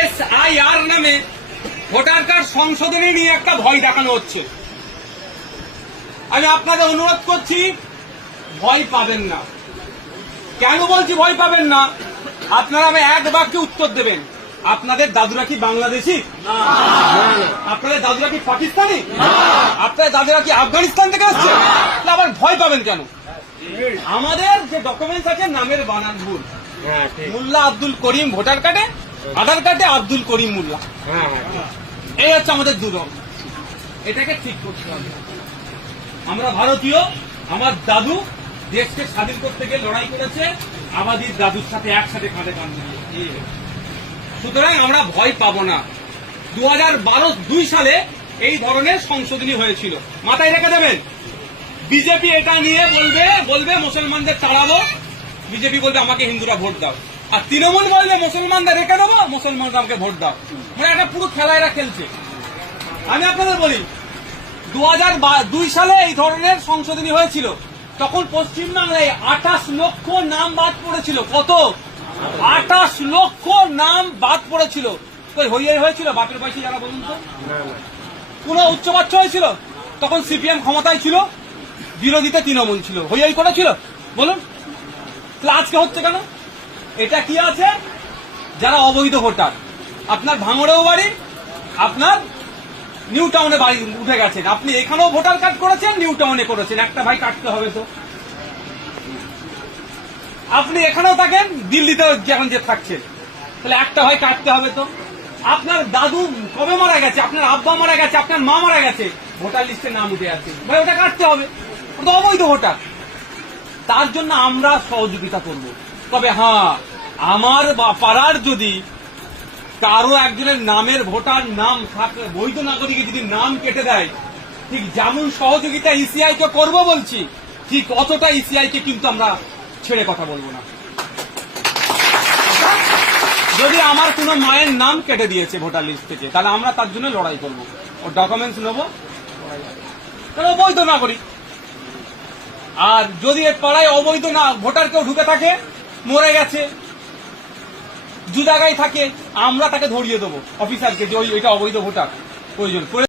S I আর নামে voter card সংশোধনী নিয়ে একটা ভয় দেখানো হচ্ছে। আমি আপনাদের অনুরোধ করছি ভয় পাবেন না। কেন বলছি ভয় পাবেন না? আপনারা আমি এক বাক্যে উত্তর দেবেন। আপনাদের দাদুরা কি বাংলাদেশি? আপনাদের দাদুরা কি পাকিস্তানি? আপনাদের দাদুরা কি আফগানিস্তান থেকে আসছে? আবার ভয় পাবেন কেন? আমাদের যে ডকুমেন্টস আছে নামের বানান ভুল। হ্যাঁ মোল্লা আব্দুল করিম ভোটার কার্ডে আধার কার্ডে আব্দুল করিম মোল্লা। হ্যাঁ হ্যাঁ। এই হচ্ছে আমাদের দুরম এটাকে ঠিক করতে হবে। আমরা ভারতীয় আমার দাদু দেশকে স্বাধীন করতে গিয়ে লড়াই করেছে আমাদের দাদুর সাথে একসাথে কাঁধে কাঁধ। সুতরাং আমরা ভয় পাবো না। দু হাজার বারো দুই সালে এই ধরনের সংশোধনী হয়েছিল। মাথায় রেখে দেবেন। বিজেপি এটা নিয়ে বলবে বলবে মুসলমানদের তাড়াবো। বিজেপি বলবে আমাকে হিন্দুরা ভোট দাও। আর তৃণমূল বললে মুসলমানদের রেখে দেবো, মুসলমানরা আমাকে ভোট দাও। মানে একটা পুরো খেলা এরা খেলছে। আমি আপনাদের বলি দু দুই সালে এই ধরনের সংশোধনী হয়েছিল। তখন পশ্চিমবাংলায় আঠাশ লক্ষ নাম বাদ পড়েছিল। কত? আঠাশ লক্ষ নাম বাদ পড়েছিল। হইয়াই হয়েছিল, বাপের পয়সা যারা বলুন তো। কোন উচ্চবাচ্য হয়েছিল। তখন সিপিএম ক্ষমতায় ছিল, বিরোধীতে তৃণমূল ছিল। হইয়াই করেছিল। বলুন, তাহলে আজকে হচ্ছে কেন? এটা কি আছে? যারা অবৈধ ভোটার। আপনার ভাঙড়েও বাড়ি, আপনার নিউ টাউনে বাড়ি উঠে গেছেন। আপনি এখানেও ভোটার কার্ড করেছেন, নিউ টাউনে করেছেন। একটা ভাই কাটতে হবে তো। আপনি এখানেও থাকেন দিল্লিতে যেমন যে থাকছেন। তাহলে একটা ভাই কাটতে হবে তো। আপনার দাদু কবে মারা গেছে? আপনার আব্বা মারা গেছে? আপনার মা মারা গেছে? ভোটার লিস্টে নাম উঠে আছে। ভাই, ওটা কাটতে হবে। ওটা অবৈধ ভোটার। তার জন্য আমরা সহযোগিতা করব। তবে হ্যাঁ আমার পাড়ার যদি কারও একজনের নামের ভোটার নাম থাকে, বৈধ নাগরিকের যদি নাম কেটে দেয়, ঠিক যেমন সহযোগিতা ইসিআই কে করব বলছি, ঠিক অতটা ইসিআই কে কিন্তু আমরা ছেড়ে কথা বলব না। যদি আমার কোনো মায়ের নাম কেটে দিয়েছে ভোটার লিস্ট থেকে, তাহলে আমরা তার জন্য লড়াই করব। ওর ডকুমেন্টস নেব, তাহলে অবৈধ নাগরিক। আর যদি পাড়ায় অবৈধ না, ভোটার কেউ ঢুকে থাকে মরে গেছে। দু জায়গায় থাকে, আমরা তাকে ধরিয়ে দেবো। অফিসারকে, যে ওই এটা অবৈধ ভোটার। প্রয়োজন।